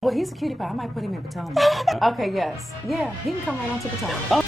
Well, he's a cutie pie. I might put him in Potomac. Okay, yes. Yeah, he can come right on to Potomac.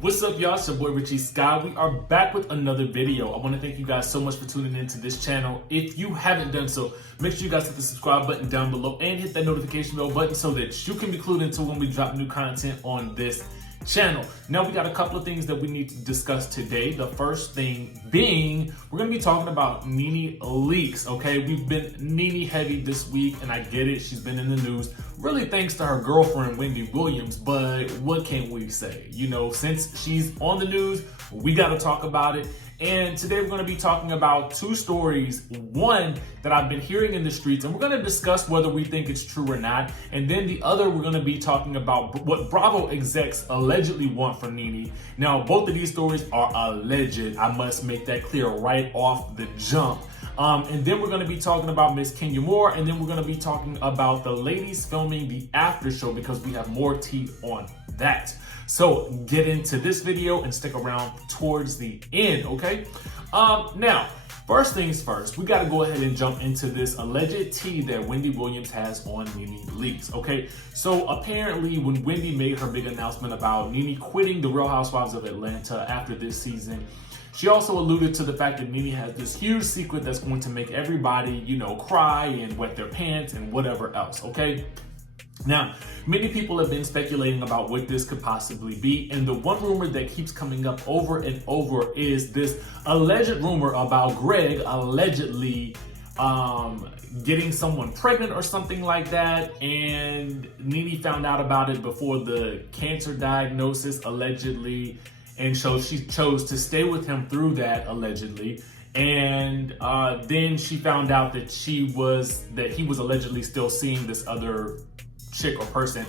What's up, y'all? It's your boy Richie Sky. We are back with another video. I want to thank you guys so much for tuning into this channel. If you haven't done so, make sure you guys hit the subscribe button down below and hit that notification bell button so that you can be clued into when we drop new content on this channel. Now we got a couple of things that we need to discuss today. The first thing being, we're going to be talking about Nene leaks, okay? We've been Nene heavy this week, and I get it. She's been in the news, really thanks to her girlfriend, Wendy Williams, but what can we say? You know, since she's on the news, we got to talk about it. And today we're going to be talking about two stories. One that I've been hearing in the streets, and we're going to discuss whether we think it's true or not. And then the other, we're going to be talking about what Bravo execs allegedly want from Nene. Now, both of these stories are alleged. I must make that clear right off the jump. And then we're going to be talking about Miss Kenya Moore, and then we're going to be talking about the ladies filming the after show because we have more tea on that. So get into this video and stick around towards the end, okay? Now, first things first, we got to go ahead and jump into this alleged tea that Wendy Williams has on Nene leaks, okay? So apparently when Wendy made her big announcement about Nene quitting the Real Housewives of Atlanta after this season, she also alluded to the fact that Nene has this huge secret that's going to make everybody, you know, cry and wet their pants and whatever else, okay? Now, many people have been speculating about what this could possibly be, and the one rumor that keeps coming up over and over is this alleged rumor about Greg allegedly getting someone pregnant or something like that, and Nene found out about it before the cancer diagnosis, allegedly, and so she chose to stay with him through that, allegedly. And then she found out that he was allegedly still seeing this other chick or person.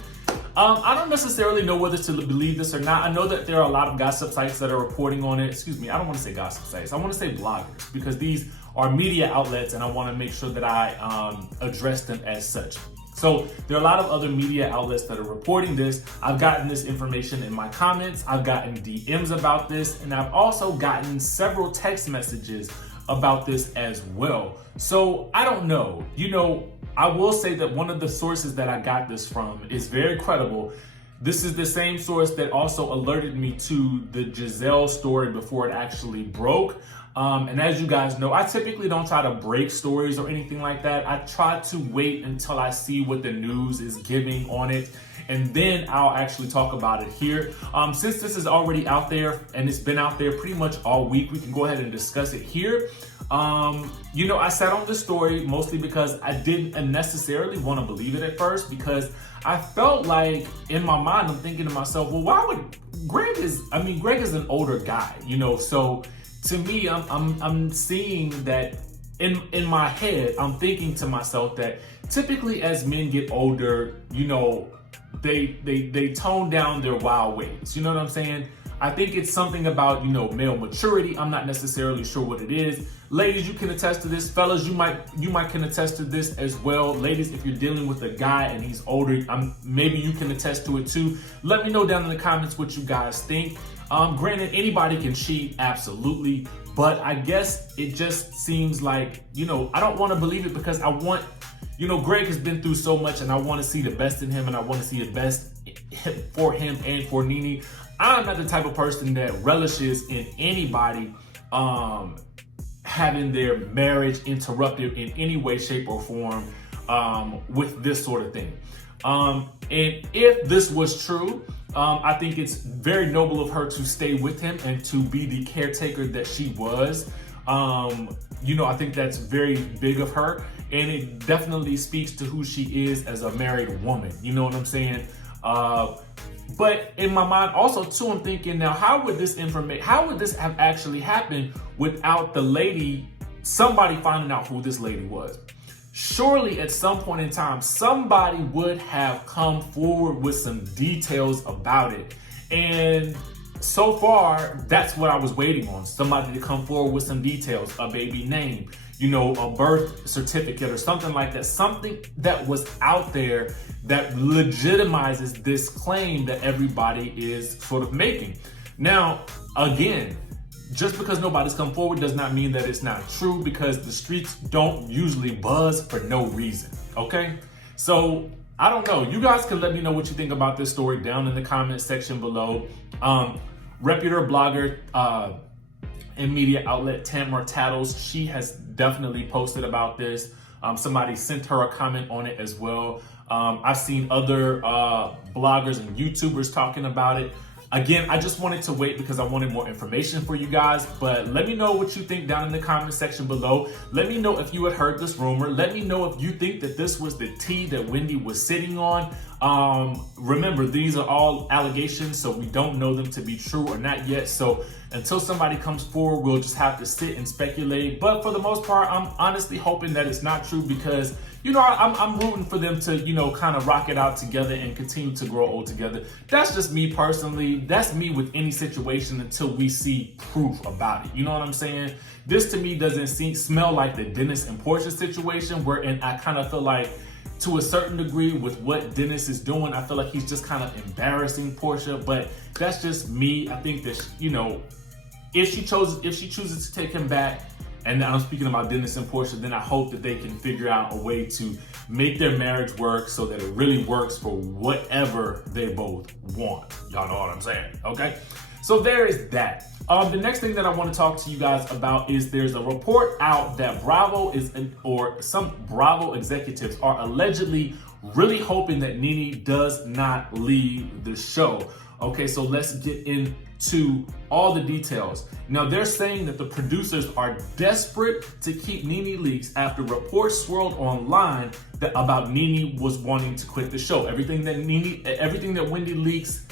I don't necessarily know whether to believe this or not. I know that there are a lot of gossip sites that are reporting on it. Excuse me, I don't want to say gossip sites. I want to say bloggers, because these are media outlets and I want to make sure that I address them as such. So there are a lot of other media outlets that are reporting this. I've gotten this information in my comments. I've gotten DMs about this, and I've also gotten several text messages about this as well. So I don't know. You know, I will say that one of the sources that I got this from is very credible. This is the same source that also alerted me to the Giselle story before it actually broke. And as you guys know, I typically don't try to break stories or anything like that. I try to wait until I see what the news is giving on it, and then I'll actually talk about it here. Since this is already out there and it's been out there pretty much all week, we can go ahead and discuss it here. You know, I sat on this story mostly because I didn't necessarily want to believe it at first, because I felt like in my mind, I'm thinking to myself, well, why would Greg is an older guy, you know, so to me, I'm seeing that in my head, I'm thinking to myself that typically as men get older, you know, they tone down their wild ways. You know what I'm saying? I think it's something about, you know, male maturity. I'm not necessarily sure what it is. Ladies, you can attest to this. Fellas, you might can attest to this as well. Ladies, if you're dealing with a guy and he's older, maybe you can attest to it too. Let me know down in the comments what you guys think. Granted, anybody can cheat, absolutely. But I guess it just seems like, you know, I don't want to believe it because I want, you know, Greg has been through so much and I want to see the best in him and I want to see the best for him and for Nene. I'm not the type of person that relishes in anybody having their marriage interrupted in any way, shape, or form with this sort of thing. And if this was true, I think it's very noble of her to stay with him and to be the caretaker that she was. You know, I think that's very big of her, and it definitely speaks to who she is as a married woman. You know what I'm saying? But in my mind also too, I'm thinking now, how would this have actually happened without the lady, somebody finding out who this lady was? Surely at some point in time, somebody would have come forward with some details about it. And so far, that's what I was waiting on. Somebody to come forward with some details, a baby name, you know, a birth certificate or something like that. Something that was out there that legitimizes this claim that everybody is sort of making. Now, again, just because nobody's come forward does not mean that it's not true, because the streets don't usually buzz for no reason, okay? So, I don't know. You guys can let me know what you think about this story down in the comment section below. Reputer blogger and media outlet Tamara Tattles, she has definitely posted about this. Somebody sent her a comment on it as well. I've seen other bloggers and YouTubers talking about it. Again, I just wanted to wait because I wanted more information for you guys, but let me know what you think down in the comment section below. Let me know if you had heard this rumor. Let me know if you think that this was the tea that Wendy was sitting on. Remember, these are all allegations, so we don't know them to be true or not yet. So until somebody comes forward, we'll just have to sit and speculate. But for the most part, I'm honestly hoping that it's not true, because you know, I'm rooting for them to, you know, kind of rock it out together and continue to grow old together. That's just me personally. That's me with any situation until we see proof about it. You know what I'm saying? This to me doesn't smell like the Dennis and Porsha situation, wherein I kind of feel like, to a certain degree, with what Dennis is doing, I feel like he's just kind of embarrassing Porsha. But that's just me. I think that, you know, if she chooses to take him back, and I'm speaking about Dennis and Porsha, then I hope that they can figure out a way to make their marriage work so that it really works for whatever they both want. Y'all know what I'm saying, okay? So there is that. The next thing that I want to talk to you guys about is there's a report out that some Bravo executives are allegedly really hoping that Nene does not leave the show. Okay, so let's get into all the details. Now, they're saying that the producers are desperate to keep Nene Leakes after reports swirled online about Nene was wanting to quit the show. Everything that Wendy Leakes,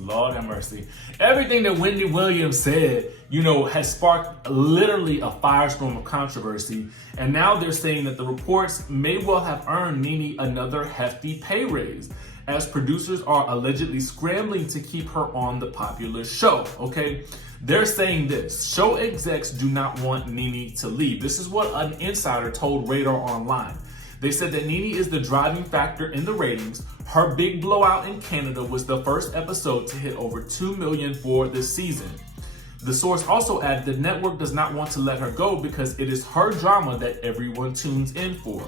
Lord have mercy. Everything that Wendy Williams said, you know, has sparked literally a firestorm of controversy. And now they're saying that the reports may well have earned Nene another hefty pay raise, as producers are allegedly scrambling to keep her on the popular show, okay? They're saying this: show execs do not want Nene to leave. This is what an insider told Radar Online. They said that Nene is the driving factor in the ratings. Her big blowout in Canada was the first episode to hit over 2 million for this season. The source also added the network does not want to let her go because it is her drama that everyone tunes in for.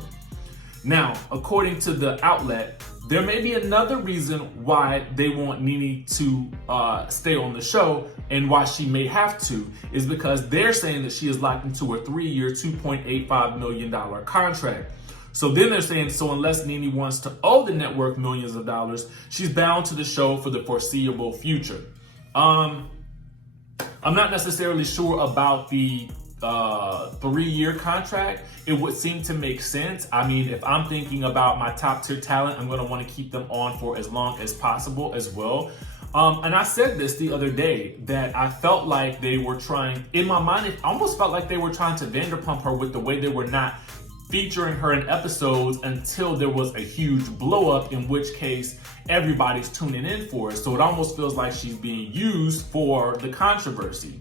Now, according to the outlet, there may be another reason why they want Nene to stay on the show, and why she may have to, is because they're saying that she is locked into a 3-year, $2.85 million contract. So then they're saying, so unless Nene wants to owe the network millions of dollars, she's bound to the show for the foreseeable future. I'm not necessarily sure about the 3-year contract. It would seem to make sense. I mean, if I'm thinking about my top tier talent, I'm going to want to keep them on for as long as possible as well. And I said this the other day, that I felt like they were trying, in my mind, it almost felt like they were trying to Vanderpump her with the way they were not featuring her in episodes until there was a huge blow up, in which case everybody's tuning in for it. So it almost feels like she's being used for the controversy.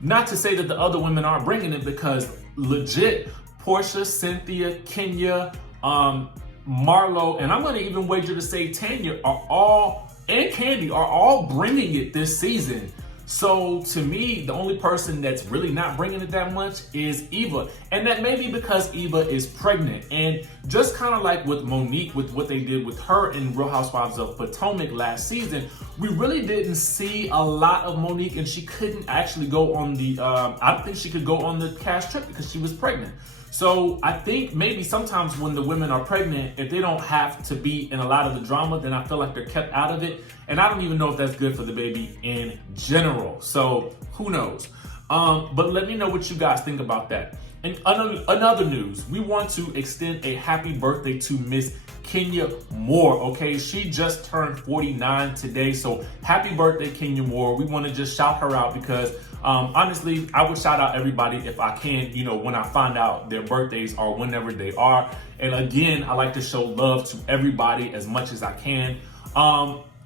Not to say that the other women aren't bringing it, because legit, Porsha, Cynthia, Kenya, Marlo, and I'm going to even wager to say Tanya and Kandi are all bringing it this season. So to me, the only person that's really not bringing it that much is Eva. And that may be because Eva is pregnant. And just kind of like with Monique, with what they did with her in Real Housewives of Potomac last season, we really didn't see a lot of Monique, and she couldn't actually go on the, I don't think she could go on the cast trip because she was pregnant. So I think maybe sometimes when the women are pregnant, if they don't have to be in a lot of the drama, then I feel like they're kept out of it. And I don't even know if that's good for the baby in general. So who knows? But let me know what you guys think about that. And another news, we want to extend a happy birthday to Miss Kenya Moore, okay? She just turned 49 today. So happy birthday, Kenya Moore. We want to just shout her out because honestly, I would shout out everybody if I can, you know, when I find out their birthdays or whenever they are. And again, I like to show love to everybody as much as I can.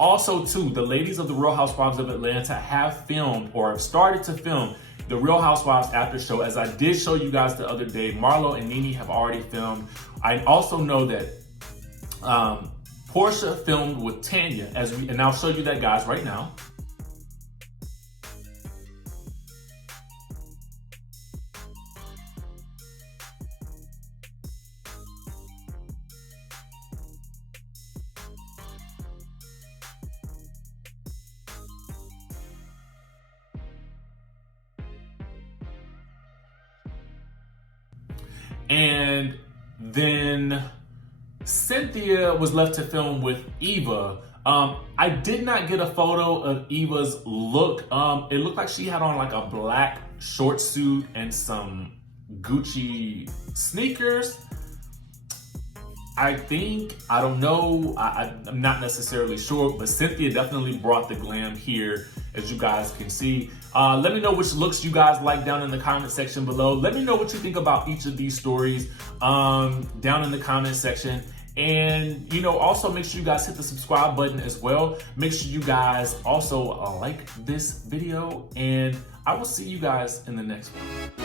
Also, too, the ladies of the Real Housewives of Atlanta have filmed or have started to film the Real Housewives after show. As I did show you guys the other day, Marlo and Nene have already filmed. I also know that Porsha filmed with Tanya, and I'll show you that, guys, right now. And then Cynthia was left to film with Eva. I did not get a photo of Eva's look. It looked like she had on like a black short suit and some Gucci sneakers. I don't know, I'm not necessarily sure, but Cynthia definitely brought the glam here, as you guys can see. Let me know which looks you guys like down in the comment section below. Let me know what you think about each of these stories down in the comment section. And, you know, also make sure you guys hit the subscribe button as well. Make sure you guys also like this video, and I will see you guys in the next one.